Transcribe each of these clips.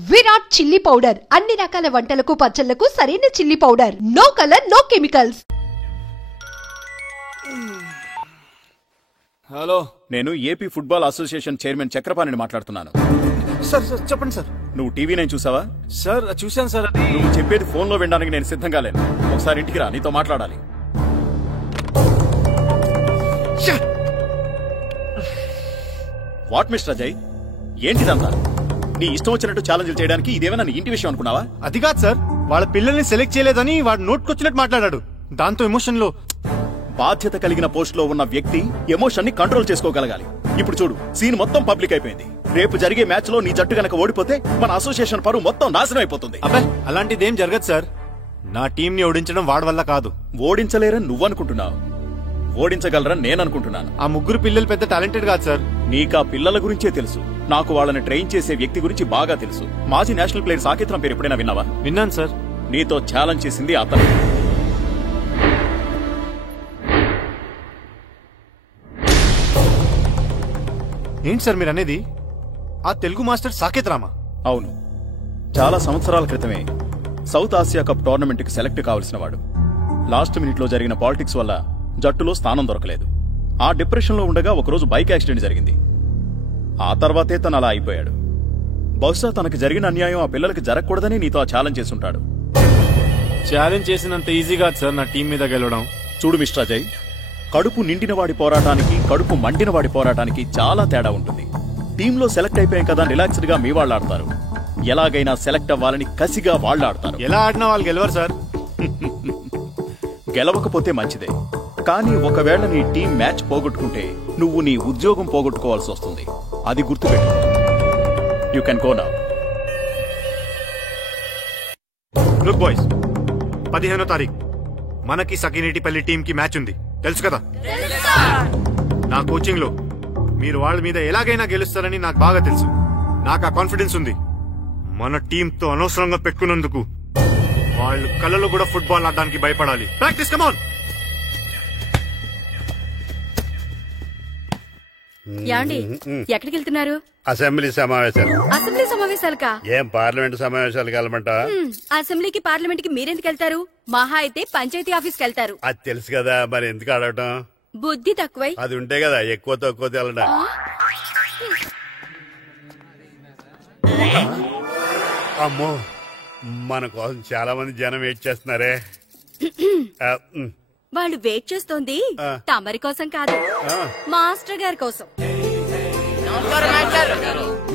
Virat chilli powder అన్ని రకాల వంటలకు పచ్చళ్లకు సరైన chilli powder. No colour no chemicals. Hello, నేను ఏపీ ఫుట్బాల్ అసోసియేషన్ చైర్మన్ చక్రపాణిని మాట్లాడుతున్నాను. సార్ సార్ చెప్పండి సార్. నువ్వు టీవీ నైన్ చూసావా? సార్ చూశాను సార్. అది నువ్వు చెప్పేది ఫోన్ లో వినడానికి నేను సిద్ధంగా లేను. ఒకసారి ఇంటికి రా, నీతో మాట్లాడాలి. వాట్ మిస్టర్ అజయ్, ఏంటిదంతా? నీ ఇష్టం వచ్చినట్టు ఛాలెంజ్ చేయడానికి ఇదేమైనా నీ ఇంటి విషయం అనుకున్నావా? అది కాదు సార్, వాళ్ళ పిల్లల్ని సెలెక్ట్ చేయలేదని వాడు నోట్కొచ్చినట్టు మాట్లాడాడు. దాంతో ఎమోషన్ లో బాధ్యత కలిగిన పోస్ట్ లో ఉన్న వ్యక్తి ఎమోషన్ ని కంట్రోల్ చేసుకోగలగాలి. ఇప్పుడు చూడు, సీన్ మొత్తం పబ్లిక్ అయిపోయింది. రేపు జరిగే మ్యాచ్ లో నీ జట్టు గనక ఓడిపోతే మన అసోసియేషన్ పరువు మొత్తం నాశనం అయిపోతుంది. అబ్బే, అలాంటిదేం జరగదు సార్. నా టీం ని ఓడించడం వాడి వల్ల కాదు. ఓడించలేరని నువ్వనుకుంటున్నావు, ఓడించగలరని నేననుకుంటున్నాను. ఆ ముగ్గురు పిల్లలు పెద్ద టాలెంటెడ్ కాదు సార్. నీకా పిల్లల గురించే తెలుసు. నాకు వాళ్ళని ట్రైన్ చేసే వ్యక్తి గురించి బాగా తెలుసు. మాజీ నేషనల్ ప్లేయర్ సాకేత్రం పేరు ఎప్పుడైనా విన్నావా? విన్నాను సార్. నీతో ఛాలెంజ్ చేసింది అతను. ఏంటి సార్ మీరు అనేది? ఆ తెలుగు మాస్టర్ సాకేత్ రామా? అవును, చాలా సంవత్సరాల క్రితమే సౌత్ ఆసియా కప్ టోర్నమెంట్ కి సెలెక్ట్ కావలసిన వాడు. లాస్ట్ మినిట్ లో జరిగిన పాలిటిక్స్ వల్ల జట్టులో స్థానం దొరకలేదు. ఆ డిప్రెషన్ లో ఉండగా ఒకరోజు బైక్ యాక్సిడెంట్ జరిగింది. ఆ తర్వాతే తను అలా అయిపోయాడు. బహుశా తనకు జరిగిన అన్యాయం ఆ పిల్లలకి జరగకూడదని నీతో ఆ ఛాలెంజ్ చేస్తుంటాడు. ఛాలెంజ్ చేసినంత ఈజీగా సార్ నా టీం మీద గెలవడం. చూడు మిస్టర్ అజయ్, కడుపు నిండినవాడి పోరాటానికి కడుపు మండినవాడి పోరాటానికి చాలా తేడా ఉంటుంది. టీంలో సెలెక్ట్ అయిపోయాం కదా రిలాక్స్డ్ గా మీ వాళ్ళు ఆడతారు. ఎలాగైనా సెలెక్ట్ అవ్వాలని కసిగా వాళ్ళు ఆడతారు. ఎలా ఆడినా వాళ్ళు గెలవరు సార్. గెలవకపోతే మంచిదే, కానీ ఒకవేళ నీ టీం మ్యాచ్ పోగొట్టుకుంటే నువ్వు నీ ఉద్యోగం పోగొట్టుకోవాల్సి వస్తుంది. అది గుర్తుపెట్టు. You can go now. Look boys, 15వ తారీఖు మనకి సకినేటిపల్లి టీం కి మ్యాచ్ ఉంది, తెలుసు కదా? నా కోచింగ్ లో మీరు వాళ్ళ మీద ఎలాగైనా గెలుస్తారని నాకు బాగా తెలుసు. నాకు ఆ కాన్ఫిడెన్స్ ఉంది. మన టీంతో అనవసరంగా పెట్టుకున్నందుకు వాళ్ళు కళ్ళలో కూడా ఫుట్బాల్ ఆడడానికి భయపడాలి. Practice, come on. యాండి, ఎక్కడికి వెళ్తున్నారు? అసెంబ్లీ సమావేశాలు. అసెంబ్లీ సమావేశాలకా? ఏం పార్లమెంట్ సమావేశాలకు వెళ్ళమంటా? అసెంబ్లీకి పార్లమెంట్ కి మీరెందుకు వెళ్తారు? మహా అయితే పంచాయతీ ఆఫీస్కి వెళ్తారు. అది తెలుసు కదా, మరి ఎందుకు అడగటం? బుద్ధి తక్కువై. అది ఉంటే కదా ఎక్కువ తక్కువ తెలడా. అమ్మో, మన కోసం చాలా మంది జనం వెయిట్ చేస్తున్నారే. వాళ్ళు వెయిట్ చేస్తోంది తమరి కోసం కాదు, మాస్టర్ గారి కోసం.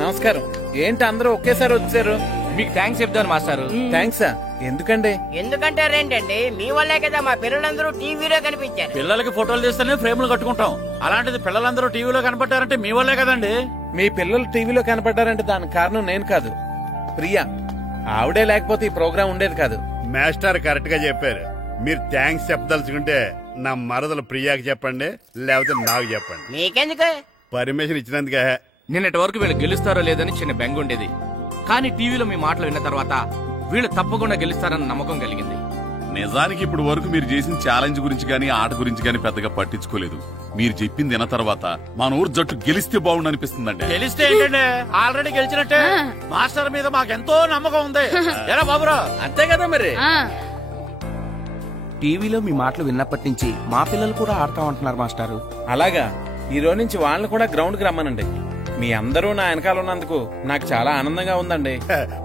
నమస్కారం. ఏంటి అందరూ ఒకేసారి వచ్చారు? మీకు థ్యాంక్స్ చెప్తాను మాస్టారు. థ్యాంక్సా? ఎందుకండి? ఎందుకంటారేంటండి, మీ వల్లే కదా మా పిల్లలందరూ టీవీలో కనిపించారు. పిల్లలకి ఫోటోలు తీస్తేనే ఫ్రేమ్లు కట్టుకుంటాం. అలాంటిది పిల్లలందరూ టీవీలో కనపడ్డారంటే మీ వల్లే కదండి. మీ పిల్లలు టీవీలో కనపడ్డారంటే దానికి కారణం నేను కాదు, ప్రియా. ఆవిడే లేకపోతే ఈ ప్రోగ్రాం ఉండేది కాదు. మాస్టర్ కరెక్ట్ గా చెప్పారు. మీరు థ్యాంక్స్ చెప్పదలుచుకుంటే నా మరదలు ప్రియాకి చెప్పండి, లేకపోతే నాకు చెప్పండి. మీకెందుకు? పర్మిషన్ ఇచ్చినందుకే. నిన్నటి వరకు వీళ్ళు గెలుస్తారో లేదని చిన్న బెంగ ఉండేది, కానీ టీవీలో మీ మాటలు విన్న తర్వాత వీళ్ళు తప్పకుండా గెలుస్తారన్న నమ్మకం కలిగింది. నిజానికి ఇప్పుడు వరకు మీరు చేసిన ఛాలెంజ్ గురించి గానీ ఆట గురించి గానీ పెద్దగా పట్టించుకోలేదు. మీరు చెప్పింది విన్న తర్వాత మన ఊరు జట్టు గెలిస్తే బాగుండు అనిపిస్తుందండి. గెలిస్తే ఏంటండి, ఆల్రెడీ గెలిచినట్టే. మాస్టర్ మీద మాకెంతో నమ్మకం ఉంది. ఎలా బాబురా? అంతే కదా మరి. టీవీలో మీ మాటలు విన్నప్పటి నుంచి మా పిల్లలు కూడా ఆడతామంటున్నారు మాస్టారు. అలాగా? ఈ రోజు నుంచి వాళ్ళని కూడా గ్రౌండ్ కి రమ్మనండి. మీ అందరూ నా వెనకాల ఉన్నందుకు నాకు చాలా ఆనందంగా ఉందండి.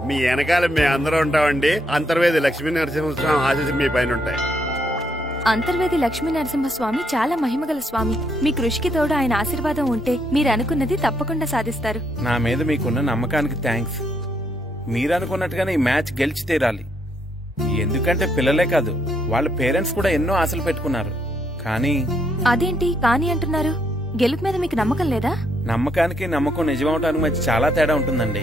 మీ వెనకాల మేము అందరూ ఉంటామండి. అంతర్వేది లక్ష్మీ నరసింహస్వామి ఆశీస్సులు మీ పైన ఉంటాయి. అంతర్వేది లక్ష్మీ నరసింహస్వామి చాలా మహిమగల స్వామి. మీ కృషికి తోడు ఆయన ఆశీర్వాదం ఉంటే మీరు అనుకున్నది తప్పకుండా సాధిస్తారు. నా మీద మీకున్న నమ్మకానికి థ్యాంక్స్. మీరు అనుకున్నట్టుగానే ఈ మ్యాచ్ గెలిచి తీరాలి. ఎందుకంటే పిల్లలే కాదు, వాళ్ళ పేరెంట్స్ కూడా ఎన్నో ఆశలు పెట్టుకున్నారు. కానీ అదేంటి కానీ అంటున్నారు? గెలుపు మీద మీకు నమ్మకం లేదా? నమ్మకానికి నమ్మకం నిజమవటానికి మధ్య చాలా తేడా ఉంటుందండి.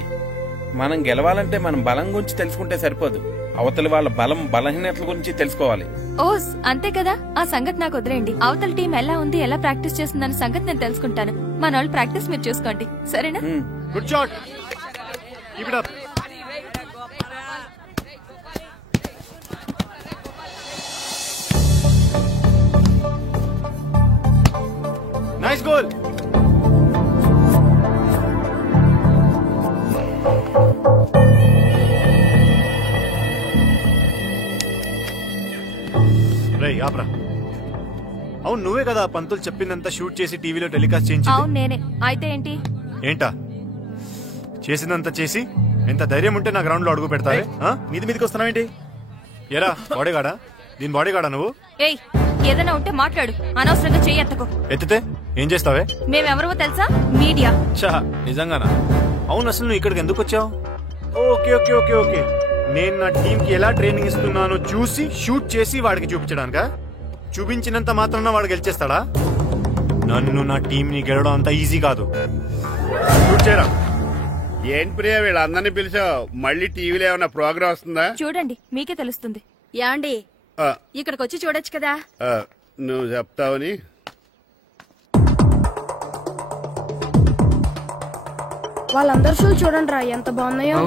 మనం గెలవాలంటే మనం బలం గురించి తెలుసుకుంటే సరిపోదు, అవతలి వాళ్ళ బలం బలహీనతల గురించి తెలుసుకోవాలి. ఓస్ అంతే కదా. ఆ సంగతి నాకు వదిలేండి. అవతల టీం ఎలా ఉంది, ఎలా ప్రాక్టీస్ చేస్తుందన్న సంగతి నేను తెలుసుకుంటాను. మన వాళ్ళు ప్రాక్టీస్ మీరు చూసుకోండి, సరేనా? Good shot. Keep it up. Nice goal. ఆపరా. అవును నువ్వే కదా పంతులు చెప్పిందంతా షూట్ చేసి టీవీలో టెలికాస్ట్ చేయించి. అవును నేనే. అయితే ఏంటి? ఏంటా చేసిందంతా చేసి ఎంత ధైర్యం ఉంటే నా గ్రౌండ్ లో అడుగు పెడతావే? మీదికి వస్తున్నావేంటి? ఎరా బాడీగాడా? దీని బాడీగాడా నువ్వు? ఏయ్ ఏదైనా ఉంటే మాట్లాడు, అనవసరంగా చెయ్యి ఎత్తకు. ఎత్తితే ఏం చేస్తావే? మేమెవరో తెలుసా? మీడియా. చా నిజంగానా? అవును అసలు నువ్వు ఇక్కడికి ఎందుకు వచ్చావు? ఓకే ఓకే ఓకే ఓకే నేను నా టీం కి ఎలా ట్రైనింగ్ ఇస్తున్నానో చూసి షూట్ చేసి వాడికి చూపించడానికా? చూపించినంత మాత్రాన వాడు గెలిచేస్తాడా? నన్ను నా టీం ని గెలవడం అంత ఈజీ కాదు. షూట్ చేయరా. ఏంటి ప్రియా వీళ్ళందరినీ పిలిచావు? మళ్ళీ టీవీలో ఏమైనా ప్రోగ్రామ్ వస్తుందా? చూడండి మీకే తెలుస్తుంది. యాండి ఇక్కడికి వచ్చి చూడొచ్చు కదా. నువ్వు చెప్తావని. వాళ్ళందరూ షూ చూడండి రా ఎంత బాగున్నాయో.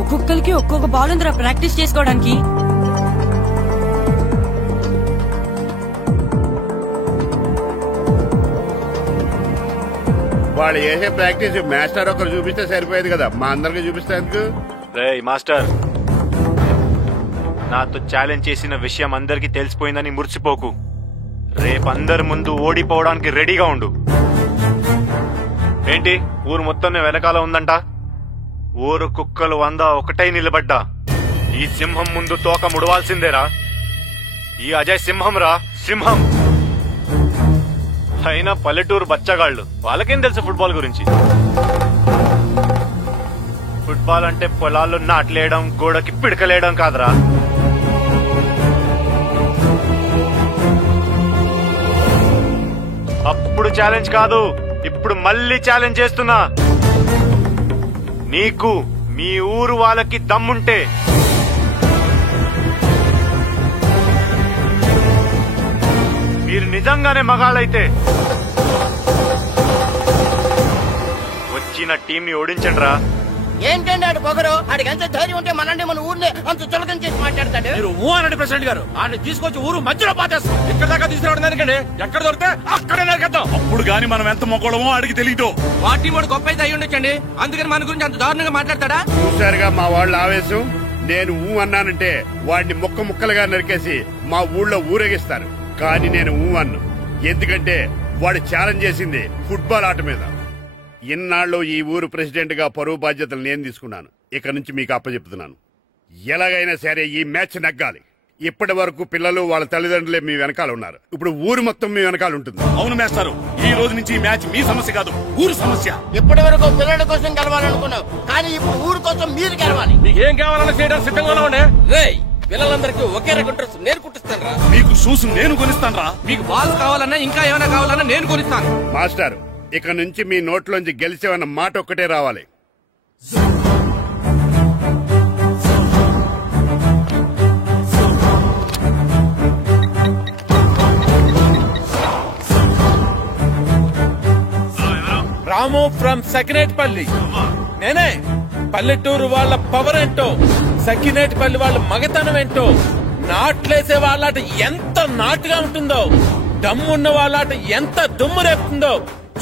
ఒక్కొక్కరికి ఒక్కొక్క బాల్ ఉందిరా ప్రాక్టీస్ చేసుకోవడానికి. వాళ్ళు చేసే ప్రాక్టీస్ మాస్టర్ ఒకరు చూపిస్తే సరిపోయేది కదా, మా అందరికి చూపిస్తే ఎందుకు? రేయ్ మాస్టర్, నాతో ఛాలెంజ్ చేసిన విషయం అందరికి తెలిసిపోయిందని మురిసిపోకు. రేపందరి ముందు ఓడిపోవడానికి రెడీగా ఉండు. ఏంటి ఊరు మొత్తం వెనకాల ఉందంట? ఊరు కుక్కలు 100 ఒకటై నిలబడ్డా ఈ సింహం ముందు తోక ముడవాల్సిందేరా. ఈ అజయ్ సింహం రా, సింహం. అయినా పల్లెటూరు బచ్చగాళ్ళు, వాళ్ళకేం తెలుసు ఫుట్బాల్ గురించి? ఫుట్బాల్ అంటే పొలాల్లో నాట్లేయడం, గోడకి పిడకలేయడం కాదురా. అప్పుడు ఛాలెంజ్ కాదు, ఇప్పుడు మళ్ళీ ఛాలెంజ్ చేస్తున్నా. నీకు మీ ఊరు వాళ్ళకి దమ్ముంటే మీరు నిజంగానే మగాళ్ళైతే వచ్చిన టీం ని ఓడించండి రా. ఏంటండి ఆడు పొగరు? ఆడికి ఎంత ధైర్యం ఉంటే మనండి మన ఊరిని అంత చులకం చేసి మాట్లాడతాడు. మీరు ఊ అనండి ప్రెసిడెంట్ గారు. ఆయన తీసుకొచ్చి ఊరు మధ్యలో పాతేస్తాం. ఇక్కడ దాకా తీసుకురావడం ఎందుకండి? ఎక్కడ దొరికితే అక్కడే నరికేద్దాం. అప్పుడు గాని మనం ఎంత మొక్కడమో ఆడికి తెలియదు. పార్టీ వాడు గొప్ప అయితే అయి ఉండొచ్చండి, అందుకని మన గురించి అంత దారుణంగా మాట్లాడతాడా? చూసారుగా మా వాళ్ళ ఆవేశం. నేను ఊ అన్నానంటే వాడిని ముక్క ముక్కలుగా నరికేసి మా ఊళ్ళో ఊరేగిస్తారు. కానీ నేను ఊ అన్ను, ఎందుకంటే వాడు ఛాలెంజ్ చేసింది ఫుట్బాల్ ఆట మీద. ఇన్నాళ్ళు ఈ ఊరు ప్రెసిడెంట్ గా పరువు బాధ్యతలు నేను తీసుకున్నాను. ఇక నుంచి మీకు అప్పచెప్తున్నాను, ఎలాగైనా సరే ఈ మ్యాచ్ నెగ్గాలి. ఇప్పటి వరకు పిల్లలు వాళ్ళ తల్లిదండ్రులే మీ వెనకాల ఉన్నారు, ఇప్పుడు ఊరు మొత్తం మీ వెనకాల ఉంటుంది. అవును మేస్టారు, ఈ రోజు నుంచి ఈ మ్యాచ్ మీ సమస్య కాదు, ఊరు సమస్య. ఇప్పటి వరకు పిల్లల కోసం గెలవాలనుకున్నావు, కానీ ఇప్పుడు ఊరు కోసం మీరు గెలవాలి. నీకేం కావాలన్నా చేయడానికి సిద్ధంగా ఉండే. పిల్లలందరికీ ఒకే రకం డ్రెస్ నేను కుట్టిస్తాను రా. మీకు షూస్ నేను కొనిస్తాను రా. మీకు బాల్స్ కావాలన్నా ఇంకా ఏమైనా కావాలన్నా నేను కొనిస్తాను. మాస్టర్, ఇక నుంచి మీ నోట్లోంచి గెలిచేవన్న మాట ఒక్కటే రావాలి. రాము ఫ్రమ్ సకినేటిపల్లి. నేనే. పల్లెటూరు వాళ్ళ పవర్ ఏంటో, సకినేటిపల్లి వాళ్ళ మగతనం ఏంటో, నాట్లేసే వాళ్ళాట ఎంత నాటుగా ఉంటుందో, దమ్మున్న వాళ్ళాట ఎంత దుమ్ము రేపుతుందో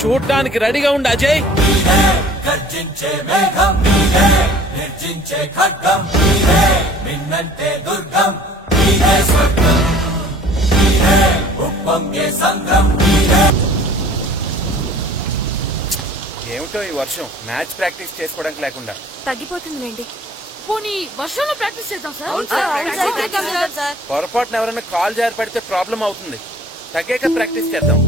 చూడ్డానికి రెడీగా ఉండి అజయ్. ఏమిటో ఈ వర్షం, మ్యాచ్ ప్రాక్టీస్ చేసుకోవడానికి లేకుండా. తగ్గిపోతుందిలేండి. పోనీ వర్షంలో ప్రాక్టీస్ చేద్దాం సార్. పొరపాటున ఎవరైనా కాల్ జారి పడితే ప్రాబ్లం అవుతుంది. తగ్గాక ప్రాక్టీస్ చేద్దాం.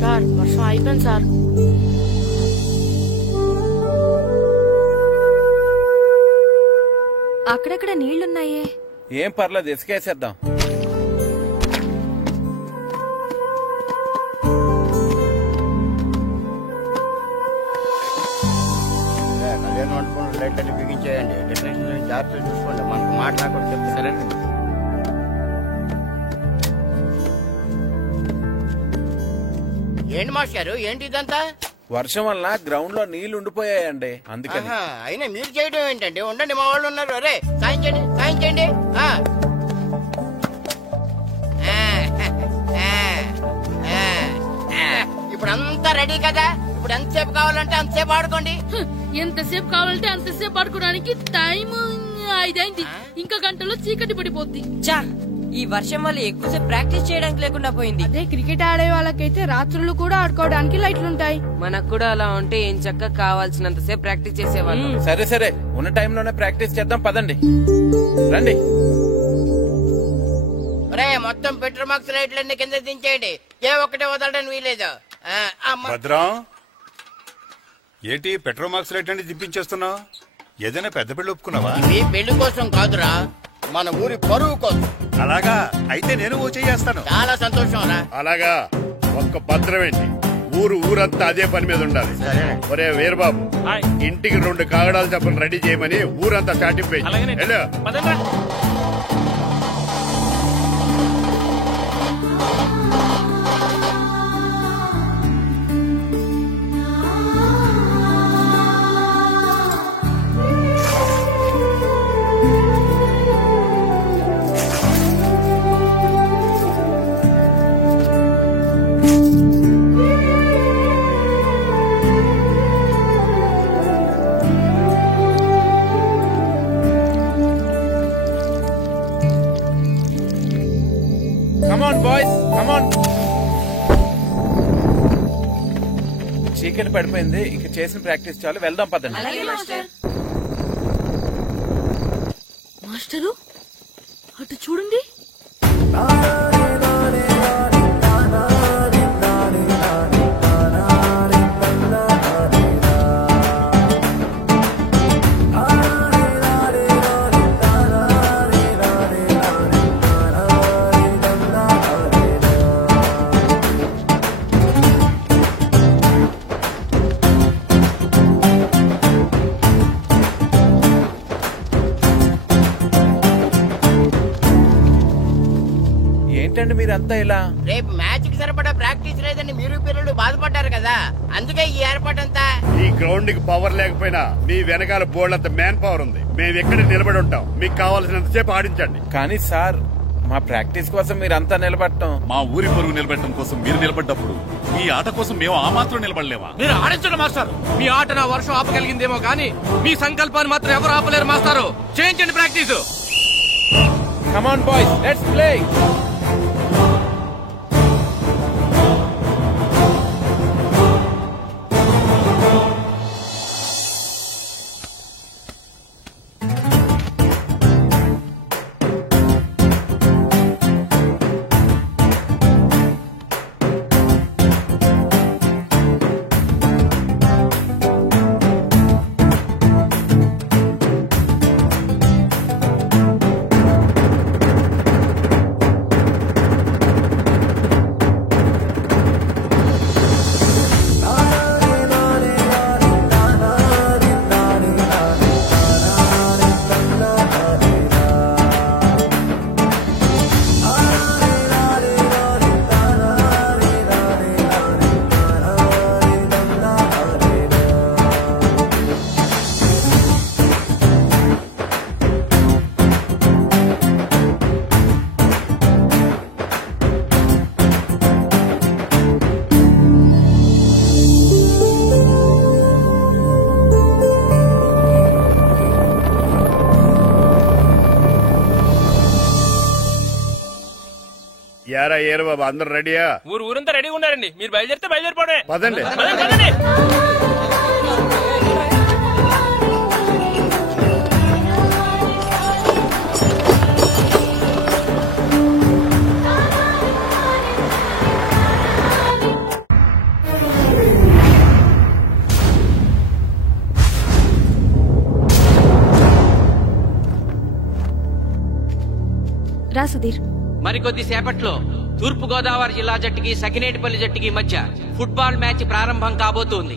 సార్ వర్షం అయిపోయింది సార్. అక్కడక్కడ నీళ్లున్నాయే. ఏం పర్లేదు, ఇసుకేసేద్దాం. కళ్యాణ్ వండుకున్న లైట్ అన్ని బిగించేయండి. డెకరేషన్ జాగ్రత్తగా చూసుకోండి, మనకు మాట్లాడకుండా చెప్తే సరేనండి. ఏంటి మాస్టారు, ఏంటి ఇదంతా? వర్షం వల్ల గ్రౌండ్ లో నీళ్లు ఉండిపోయాయండి, అందుకని. అయినా మీరు చేయడం ఏంటండి? ఉండండి, మా వాళ్ళు ఉన్నారు. అరే సాయం చేయండి, సాయం చేయండి. ఇప్పుడు రెడీ కదా? ఇప్పుడు ఎంతసేపు కావాలంటే అంతసేపు ఆడుకోండి. ఎంతసేపు కావాలంటే అంతసేపు ఆడుకోవడానికి టైం 5 అయింది. ఇంకా గంటలో చీకటి పడిపోద్ది. చా, ఈ వర్షం వల్ల ఎక్కువసేపు ప్రాక్టీస్ చేయడానికి లేకుండా పోయింది. అదే క్రికెట్ ఆడే వాళ్ళకైతే రాత్రులు కూడా ఆడుకోవడానికి లైట్లుంటాయి. మనకు కూడా అలా ఉంటే ఏం చక్కగా కావాల్సినంత సేపు ప్రాక్టీస్ చేసేవాళ్ళం. సరే సరే, ఉన్న టైంలోనే ప్రాక్టీస్ చేద్దాం, పదండి రండి. మొత్తం పెట్రోల్ మార్క్స్ లైట్లన్నీ కింద దించేయండి. ఏ ఒక్కటే వదలడానికి వీలేదు. భద్రం, ఏంటి పెట్రోల్ మార్క్స్ లైట్ అంటే దింపించేస్తున్నావు? ఏదైనా పెద్ద పెళ్లి ఒప్పుకున్నావా? ఇవి పెళ్లి కోసం కాదురా, మన ఊరి పరువు కోసం. అలాగా, అయితే నేను ఓ చేస్తాను. చాలా సంతోషం రా. అలాగా, ఒక్క భద్రం ఏంటి, ఊరంతా అదే పని మీద ఉండాలి. ఒరే వీరబాబు, ఇంటికి 2 కాగడాలు చెప్పని రెడీ చేయమని ఊరంతా చాటింపేయి. చీకటి పడిపోయింది, ఇక చేసిన ప్రాక్టీస్ చాలు, వెళ్దాం పదండి. మాస్టరు అటు చూడండి. ఏంటండి మీరంతా ఇలా? రేపు మ్యాచ్ కి సరిపడా ప్రాక్టీస్ లేదని మీరు పిల్లలు బాధపడ్డారు కదా, అందుకే ఈ ఏర్పాటంతా. ఈ గ్రౌండ్ కి పవర్ లేకపోయినా మీ వెనకాల బోర్డు అంత మ్యాన్ పవర్ ఉంది. మేము ఎక్కడ నిలబడి ఉంటాం, మీకు కావాల్సినంత సేపు ఆడించండి. కానీ సార్, మా ప్రాక్టీస్ కోసం మీరంతా నిలబడటం, మా ఊరి పరుగు నిలబెట్టడం కోసం మీరు నిలబడ్డప్పుడు మీ ఆట కోసం మేము ఆ మాత్రం నిలబడలేమా? మీరు ఆడించండి మాస్టర్. మీ ఆట నా వర్షం ఆపగలిగిందేమో కానీ మీ సంకల్పాన్ని మాత్రం ఎవరు ఆపలేరు మాస్టారు. చేయించండి practice. Come on boys, let's play. యారా ఏరు బాబా, అందరు రెడీయా? ఊరంతా రెడీగా ఉన్నారండి, మీరు బయలుదేరితే బయలుదేరిపోవడే. పదండి. రా సుధీర్. మరికొద్ది సేపట్లో తూర్పు గోదావరి జిల్లా జట్టుకి సకినేటిపల్లి జట్టుకి మధ్య ఫుట్బాల్ మ్యాచ్ ప్రారంభం కాబోతోంది.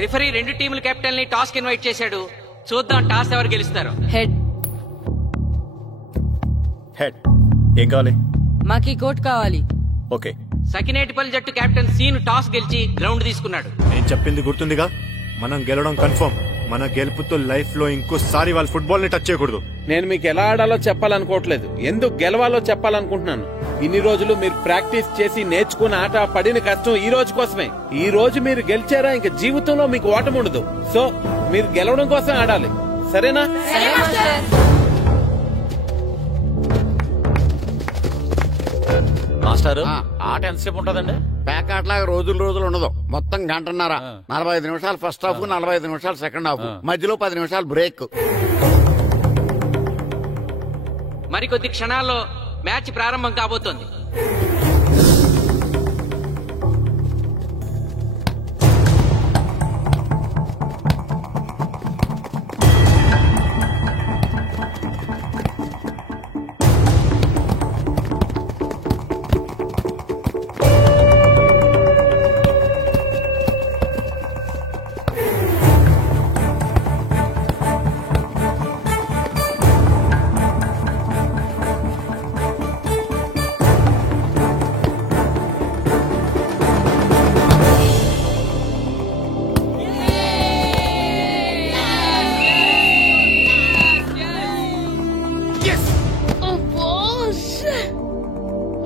రిఫరీ 2 టీముల కెప్టెన్ ని టాస్ కి ఇన్వైట్ చేశాడు. చూద్దాం టాస్ ఎవరు గెలుస్తారు. హెడ్. హెడ్. ఏం కావాలి? మాకు ఈ కోట్ కావాలి. ఓకే. సకినేటిపల్లి జట్టు కెప్టెన్ సీను టాస్ గెలిచి గ్రౌండ్ తీసుకున్నాడు. నేను చెప్పింది గుర్తుందిగా, మనం గెలవడం కన్ఫర్మ్. మన గెలుపుతో లైఫ్ లో ఇంకోసారి వాళ్ళ ఫుట్బాల్ ని టచ్ చేయకూడదు. నేను మీకు ఎలా ఆడాలో చెప్పాలనుకోవట్లేదు, ఎందుకు గెలవాలో చెప్పాలనుకుంటున్నాను. ఇన్ని రోజులు మీరు ప్రాక్టీస్ చేసి నేర్చుకున్న ఆట పడిన కష్టం ఈ రోజు కోసమే. ఈ రోజు మీరు గెలిచారా ఇంక జీవితంలో మీకు ఓటమి ఉండదు. సో మీరు గెలవడం కోసం ఆడాలి, సరేనా? మాస్టర్, ఆట ఎంతసేపు ఉంటదండి? పేకాట్లాగా రోజులు ఉండదు. మొత్తం గంటన్నర. 45 నిమిషాలు ఫస్ట్ హాఫ్, 45 నిమిషాలు సెకండ్ హాఫ్, మధ్యలో 10 నిమిషాలు బ్రేక్. మరికొద్ది క్షణాల్లో మ్యాచ్ ప్రారంభం కాబోతోంది.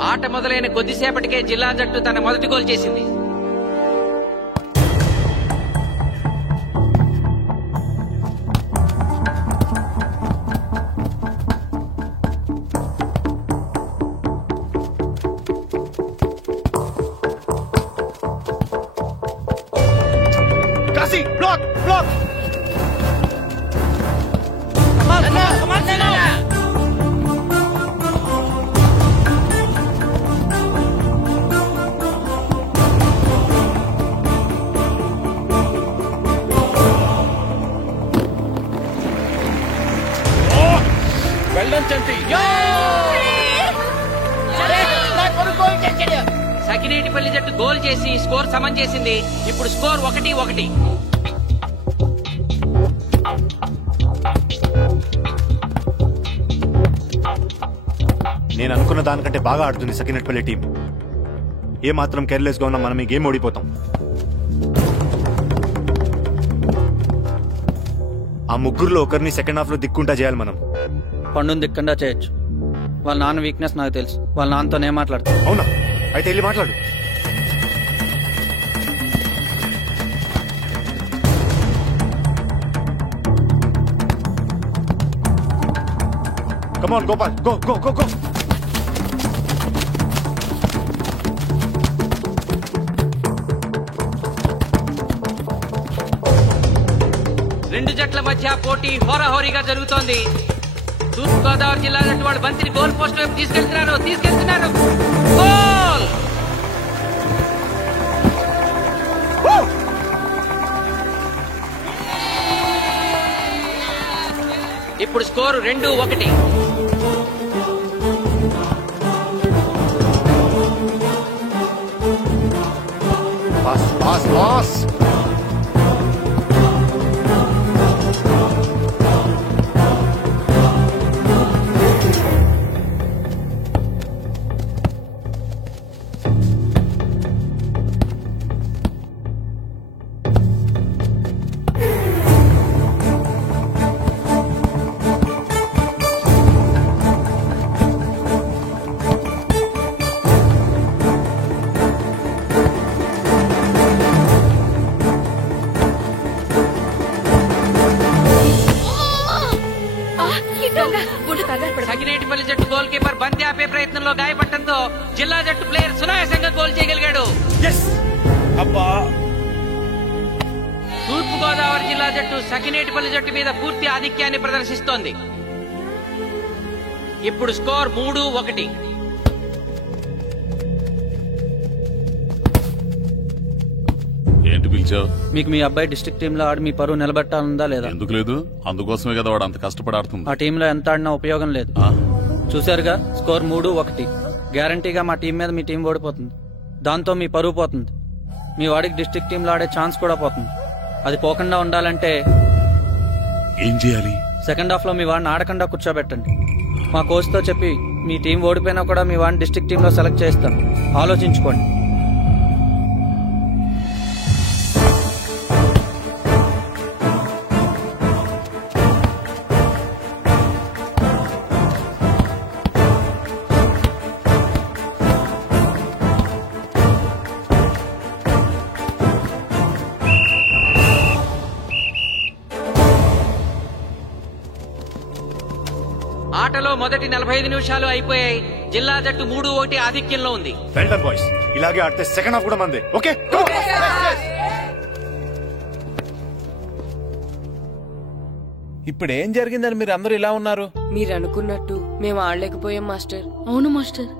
ఆట మొదలైన కొద్దిసేపటికే జిల్లా జట్టు తన మొదటి గోల్ చేసింది. సకినేటిపల్లి జట్టు గోల్ చేసి స్కోర్ సమం చేసింది. ఇప్పుడు స్కోర్ 1-1. నేను అనుకున్న దానికంటే బాగా ఆడుతుంది సకినేటిపల్లి టీం. ఏ మాత్రం కేర్లెస్ గా ఉన్నా మనం ఈ గేమ్ ఓడిపోతాం. ఆ ముగ్గురులో ఒకరిని సెకండ్ హాఫ్ లో దిక్కుంటా చేయాలి మనం. పండుని దిక్కుండా చేయొచ్చు. వాళ్ళ నాన్న వీక్నెస్ నాకు తెలుసు. వాళ్ళ నాన్నతో నేను మాట్లాడతాను. అవునా? అయితే వెళ్ళి మాట్లాడు. Come on, Gopal. Go. రెండు జట్ల మధ్య పోటీ హోరాహోరీగా జరుగుతోంది. తూర్పు గోదావరి జిల్లా జట్టు వాళ్ళు బంతిని గోల్ పోస్ట్ వైపు తీసుకెళ్తున్నారు. గోల్! ఇప్పుడు స్కోరు 2-1. పాస్. సకినేటిపల్లి జట్టు గోల్ కీపర్ బంతి ఆపే ప్రయత్నంలో గాయపడటంతో జిల్లా జట్టు ప్లేయర్ సునాయాసంగా గోల్ చేయగలిగాడు. తూర్పు గోదావరి జిల్లా జట్టు సకినేటిపల్లి జట్టు మీద పూర్తి ఆధిక్యాన్ని ప్రదర్శిస్తోంది. ఇప్పుడు స్కోర్ 3-1. ఏంటి పిలిచావు? మీకు మీ అబ్బాయి డిస్ట్రిక్ట్ టీమ్ లో ఆడి మీ పరువు నిలబెట్టాలందా లేదా? ఎందుకు లేదు? అందుకోసమే కదా వాడు అంత కష్టపడి ఆడుతుంది. ఆ టీంలో ఎంత ఆడినా ఉపయోగం లేదు. చూశారుగా, స్కోర్ 3-1. గ్యారంటీగా మా టీం మీద మీ టీం ఓడిపోతుంది. దాంతో మీ పరువు పోతుంది. మీ వాడికి డిస్ట్రిక్ట్ టీంలో ఆడే ఛాన్స్ కూడా పోతుంది. అది పోకుండా ఉండాలంటే ఏం చేయాలి? సెకండ్ హాఫ్ లో మీ వాడిని ఆడకుండా కూర్చోబెట్టండి. మా కోచ్ తో చెప్పి మీ టీం ఓడిపోయినా కూడా మీ వాడిని డిస్ట్రిక్ట్ టీంలో సెలెక్ట్ చేస్తాం. ఆలోచించుకోండి. ఆటలో మొదటి 45 నిమిషాలు అయిపోయాయి. జిల్లా జట్టు 3-1 ఆధిక్యంలో ఉంది. వెల్డన్ బాయ్స్, ఇలాగే ఆడితే సెకండ్ హాఫ్ కూడా మందే. ఓకే, ఇప్పుడు ఏం జరిగిందని మీరు అందరూ ఇలా ఉన్నారు? మీరు అనుకున్నట్టు మేము ఆడలేకపోయాం మాస్టర్. అవును మాస్టర్,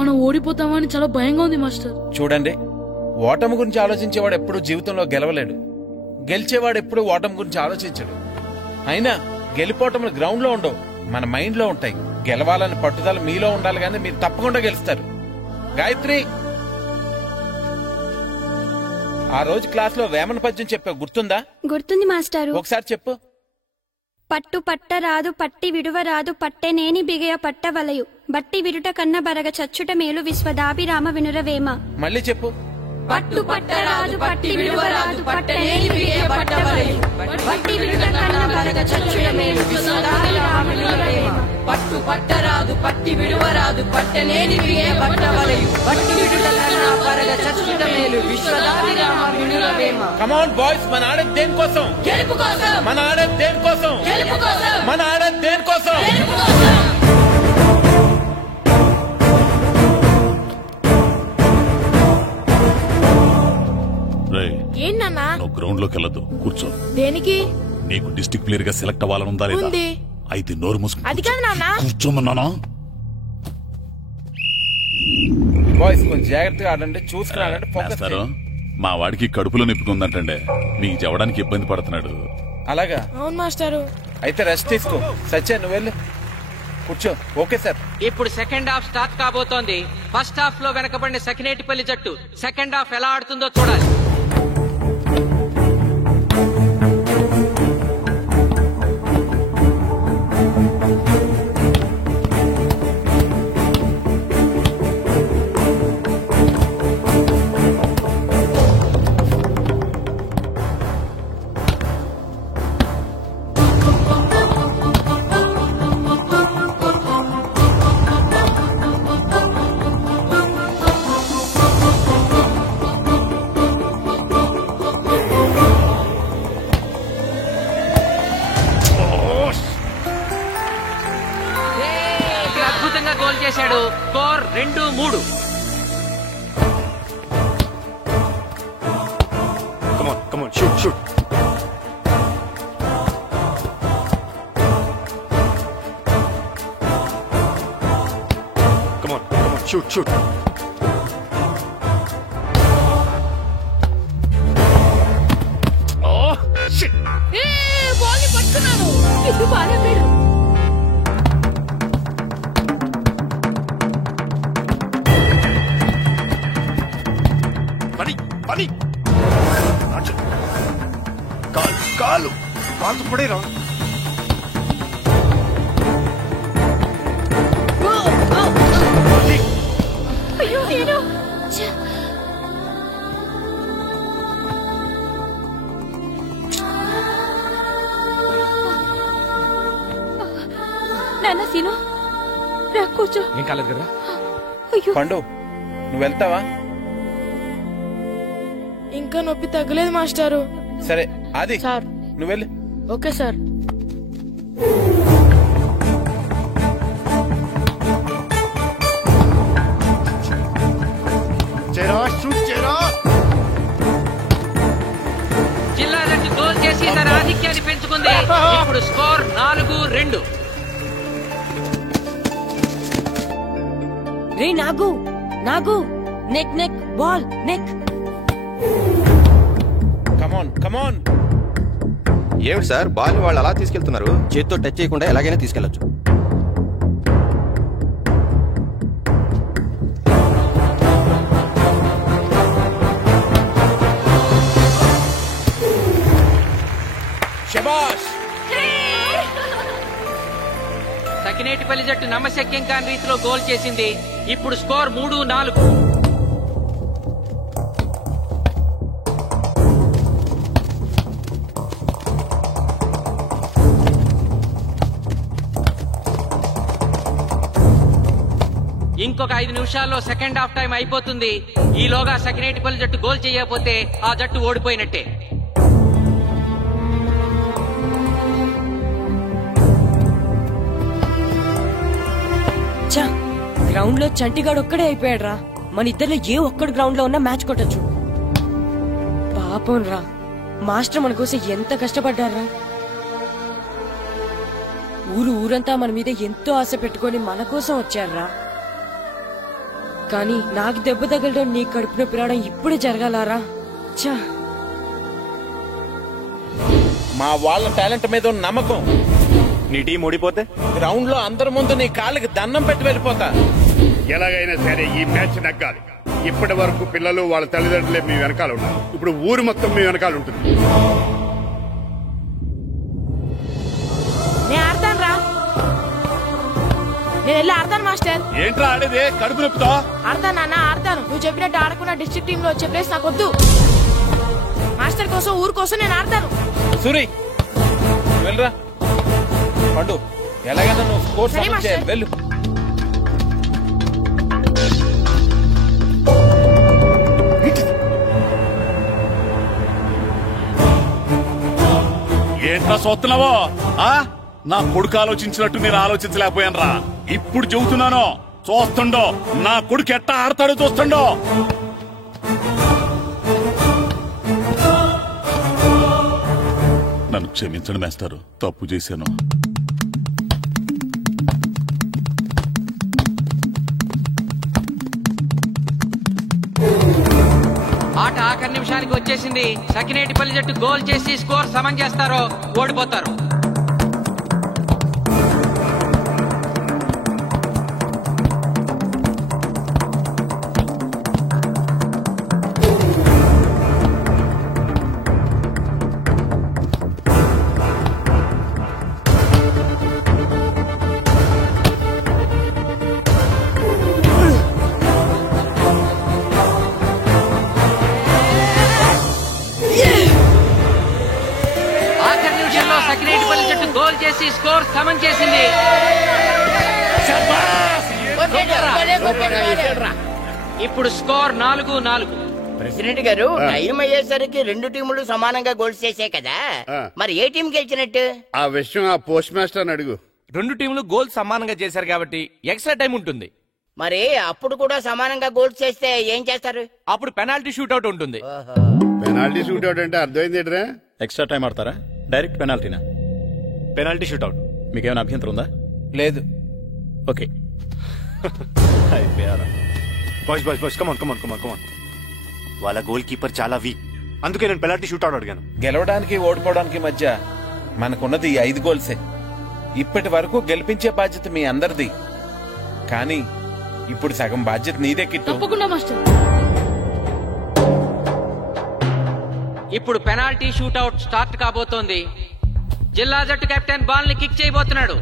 మనం ఓడిపోతామని చాలా భయంగా ఉంది మాస్టర్. చూడండి, ఓటమి గురించి ఆలోచించేవాడు ఎప్పుడు జీవితంలో గెలవలేడు. గెలిచేవాడు ఎప్పుడు ఓటమి గురించి ఆలోచించడు. అయినా గెలిపోవటములు గ్రౌండ్ లో ఉండవు, మన మైండ్ లో ఉంటాయి. గెలవాలని పట్టుదల మీలో ఉండాలి, కానీ మీరు తప్పకుండా గెలుస్తారు. గాయత్రి, ఆ రోజు క్లాస్ లో వేమన పద్యం చెప్పావు, గుర్తుందా? గుర్తుంది మాస్టారు. ఒకసారి చెప్పు. పట్టు పట్టరాదు పట్టి విడువరాదు పట్టెనేని బిగయ పట్టవలయు బట్టి విడుట కన్న బరగ చచ్చుట మేలు విశ్వదాభిరామ వినురవేమ. మళ్ళీ చెప్పు. పట్టు పట్టరాదు పట్టి విడువరాదు పట్టనేని బిగయ పట్టవలయు బట్టి విడుట కన్న బరగ చచ్చుట మేలు విశ్వదాభిరామ వినురవేమ. పట్టు పట్టరాదు పట్టి విడువరాదు పట్టనేని బిగయ పట్టవలయు బట్టి విడుట కన్న బరగ చచ్చుట మేలు విశ్వదాభిరామ వినురవేమ. కమ్ ఆన్ బాయ్స్, మన ఆడేది దేనికోసం? గెలుపు కోసం. మన ఆడేది దేనికోసం? గెలుపు కోసం. మన ఆడేది దేనికోసం? గెలుపు కోసం. ఏంటన్నా నువ్వు గ్రౌండ్ లోకి వెళ్ళదు, కూర్చో. దేనికి? నీకు డిస్ట్రిక్ట్ ప్లేయర్ గా సెలెక్ట్ అవ్వాలనుందా లేదా? ఉంది. అయితే నోరు మూసుకుని అది కాదు నాన్న. కూర్చోమన్నానా? బాయ్స్ కొంచెం జాగ్రత్తగా ఆడండి, చూసుకుని ఆడండి. ఫోకస్ చేయండి. మా వాడికి కడుపులో నొప్పికుందంటండే, మీకు చెప్పడానికి ఇబ్బంది పడుతున్నాడు. అలాగా? అవును మాస్టారు. అయితే రెస్ట్ తీసుకో. సత్య నువ్వు వెళ్ళు, కూర్చో. Okay sir. ఇప్పుడు సెకండ్ హాఫ్ స్టార్ట్ కాబోతోంది. ఫస్ట్ హాఫ్ లో వెనకబడిన సకినేటిపల్లి జట్టు సెకండ్ హాఫ్ ఎలా ఆడుతుందో చూడాలి. గోల్ చేశాడు. Score 2-3. Come on, come on, shoot, shoot. Come on, come on, shoot, shoot. Oh, shit. Ball ని పట్టుకున్నాను. ఇది బాగా వీడు. పని కాలు కాలు పడేరా. అయ్యో నేను నాన్న సీను రా కూర్చో. ఏం కాలేదు కదా? పండు, నువ్వు వెళ్తావా? ఇంకా నొప్పి తగ్గలేదు మాస్టారు. సరే అది సార్ నువ్వు వెళ్ళు. Okay sir. జిల్లా జట్టు గోల్ చేసి తన ఆధిక్యాన్ని పెంచుకుంది. ఇప్పుడు స్కోర్ 4-2. రే నాగు నాగు, నెక్ నెక్ బాల్ నెక్. కమాన్ కమాన్. ఏమిటి సార్, బాల్ వాళ్ళు అలా తీసుకెళ్తున్నారు? చేతితో టచ్ చేయకుండా ఎలాగైనా తీసుకెళ్లొచ్చు. శబాష్. సకినేటిపల్లి జట్టు నమ్మశక్యం కాని రీతిలో గోల్ చేసింది. ఇప్పుడు స్కోర్ 3-4. ఇంకొక 5 నిమిషాల్లో సెకండ్ హాఫ్ టైం అయిపోతుంది. ఈలోగా సకినేటిపల్లి జట్టు గోల్ చేయకపోతే ఆ జట్టు ఓడిపోయినట్టే. గ్రౌండ్ లో చంటిగాడు ఒక్కడే అయిపోయాడు రా. మన ఇద్దరిలో ఏ ఒక్కడు గ్రౌండ్ లో ఉన్నా మ్యాచ్ కొట్టచ్చు. పాపం రా, మాస్టర్ మన కోసం ఎంత కష్టపడ్డారా. ఊరంతా మన మీద ఎంతో ఆశ పెట్టుకొని మన కోసం వచ్చారా. కానీ నాకు దెబ్బ తగలడం, నీ కడుపు నొప్పి రావడం ఇప్పుడే జరగాలారా. చా, మా వాళ్ళ టాలెంట్ మీద ఉన్న నమ్మకం. నీ టీం ఓడిపోతే గ్రౌండ్ లో అందరి ముందు నీ కాళ్ళకి దండం పెట్టి వెళ్ళిపోతా. ఎలాగైనా సరే ఈ మ్యాచ్ నగ్గాలి. ఇప్పటి వరకు పిల్లలు వాళ్ళ తల్లిదండ్రులే మీ వెనకాల ఉన్నారు. ఇప్పుడు ఊరు మొత్తం మీ వెనకాల ఉంటుంది. నేను ఆడతాను రా. నేను వెళ్ళి ఆడతాను మాస్టర్. ఏంట్రా ఆడేది? కడుపు నొప్పుతో ఆడతాను నాన్న, ఆడతాను. నువ్వు చెప్పినట్టు ఆడకుండా డిస్ట్రిక్ట్ టీమ్ లో వచ్చే ప్లేస్ నాకు వద్దు. మాస్టర్ కోసం, ఊరు కోసం నేను ఆడతాను. సూరి వెళ్ళరా. పండు ఎలాగైనా నువ్వు స్కోర్ సరే మాస్టర్. వెళ్ళు. ఏంట్రా చూస్తున్నావో? నా కొడుకు ఆలోచించినట్టు నేను ఆలోచించలేకపోయాను రా. ఇప్పుడు చెబుతున్నాను, చూస్తుండో నా కొడుకు ఎట్టా ఆడతాడో చూస్తుండో. నన్ను క్షమించండి మేస్టారు, తప్పు చేశాను. ఆట ఆఖరి నిమిషానికి వచ్చేసింది. సకినేటిపల్లి జట్టు గోల్ చేసి స్కోర్ సమం చేస్తారో ఓడిపోతారు. సకినేటిపల్లి జట్టు గోల్ చేసి స్కోర్ సమం చేసింది. ఇప్పుడు స్కోర్ 4-4. ప్రెసిడెంట్ గారు, టైం అయ్యేసరికి 2 టీములు సమానంగా గోల్స్ చేసే కదా, మరి ఏ టీం గెలిచినట్టు? ఆ విషయం ఆ పోస్ట్ మాస్టర్ అడుగు. 2 టీంలు గోల్ సమానంగా చేశారు కాబట్టి ఎక్స్ట్రా టైం ఉంటుంది. మరి అప్పుడు కూడా సమానంగా గోల్స్ చేస్తే ఏం చేస్తారు? అప్పుడు పెనాల్టీ షూట్అవుట్ ఉంటుంది. పెనాల్టీ షూట్అవుట్ అంటే అర్థమైంది. ఎక్స్ట్రా టైం ఆడతారా, డైరెక్ట్ పెనాల్టీనా? Penalty shootout. మీకేమైనా అభ్యంతరం ఉందా? లేదు. ఓకే. Boys come on. వాళ్ళ గోల్ కీపర్ చాలా వీక్, అందుకే నేను పెనాల్టీ షూట్అవుట్ అడిగాను. గెలవడానికి ఓడిపోవడానికి మధ్య మనకున్నది 5 గోల్సే. ఇప్పటి వరకు గెలిపించే బాధ్యత మీ అందరిది. కానీ ఇప్పుడు సగం బాధ్యత నీదే కిట్టు. తప్పకుండా మాస్టర్. ఇప్పుడు పెనాల్టీ షూట్అవుట్ స్టార్ట్ కాబోతోంది. జిల్లా జట్టు కెప్టెన్ బాల్ ని కిక్ చేయబోతున్నాడు.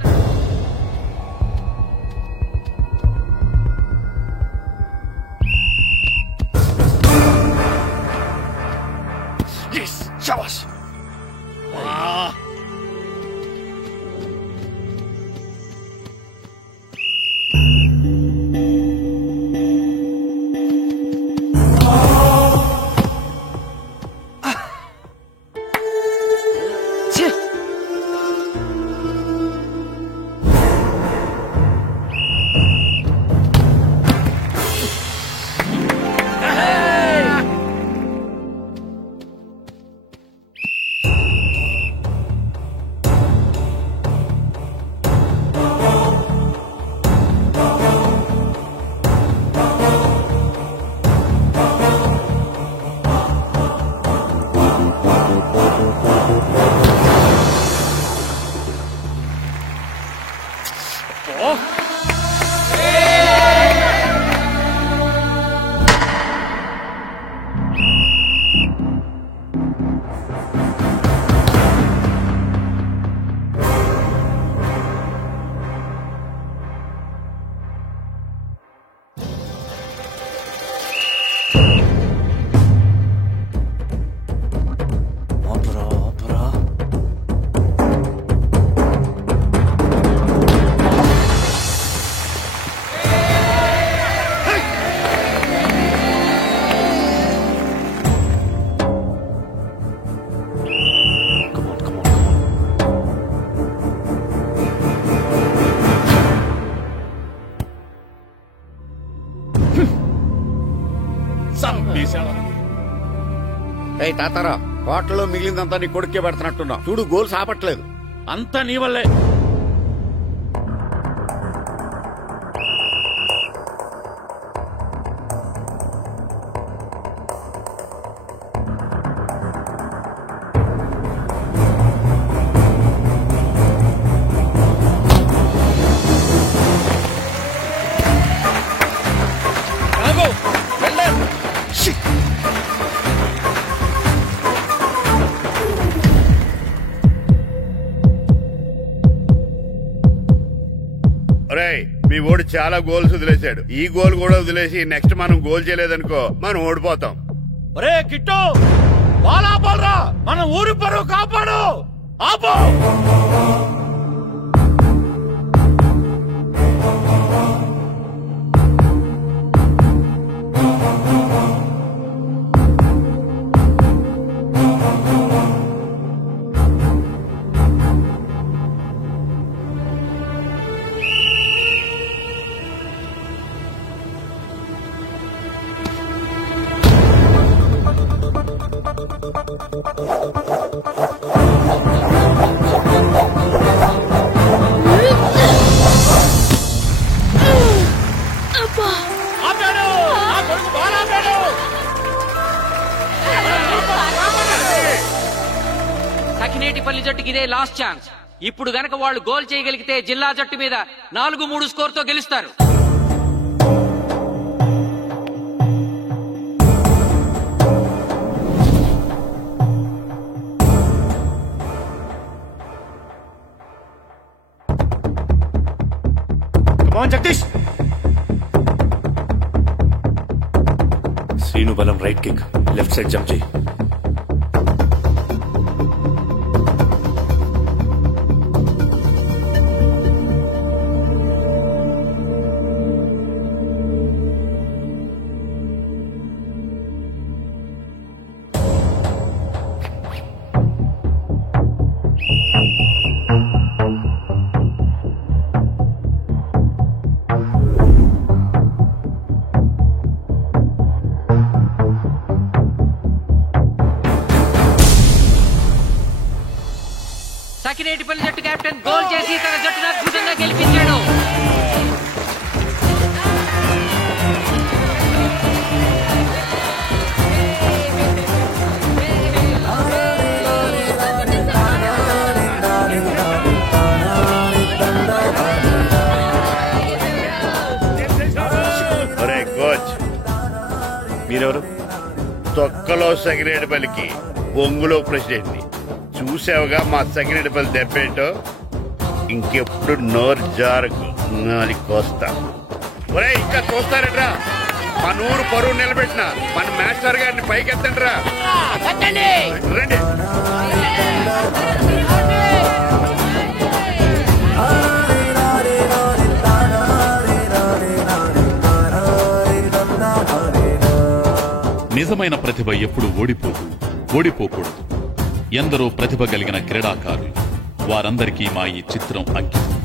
ఏయ్ తాతారా, హోటల్లో మిగిలిందంతా నీ కొడుకే పెడుతున్నట్టున్నావు. చూడు గోల్స్ ఆపట్లేదు. అంతా నీ వల్లే. మీ ఓడి చాలా గోల్స్ వదిలేశాడు. ఈ గోల్ కూడా వదిలేసి నెక్స్ట్ మనం గోల్ చేయలేదనుకో మనం ఓడిపోతాం. ఒరే కిట్టు, బాల్ ఆపాలరా, మన ఊరి పరువు కాపాడు. ఆపో. సకినేటిపల్లి జట్టుకి ఇదే లాస్ట్ ఛాన్స్. ఇప్పుడు గనక వాళ్ళు గోల్ చేయగలిగితే జిల్లా జట్టు మీద 4-3 స్కోర్ తో గెలుస్తారు. జగదీష్, శ్రీను బలం right kick, left side jump చేయి. సకినేటిపల్లి జట్టు కెప్టెన్ గోల్ చేసి తన జట్టును అద్భుతంగా గెలిపించాడు. అరే కోచ్, మీరెవరు? తొక్కలో సకినేటిపల్లికి, బొంగులో ప్రెసిడెంట్ ని. చూసావుగా మా సకినేటిపల్లి దెబ్బేంటో. ఇంకెప్పుడు నోరు జారకు కోస్తా. ఒరే ఇంకా చూస్తారట్రా, మన ఊరు పరువు నిలబెట్టిన మన మాస్టర్ గారిని పైకెత్తండి రా. రండి. నిజమైన ప్రతిభ ఎప్పుడు ఓడిపోదు, ఓడిపోకూడదు. ఎందరో ప్రతిభ కలిగిన క్రీడాకారులు, వారందరికీ మా ఈ చిత్రం అంకితం.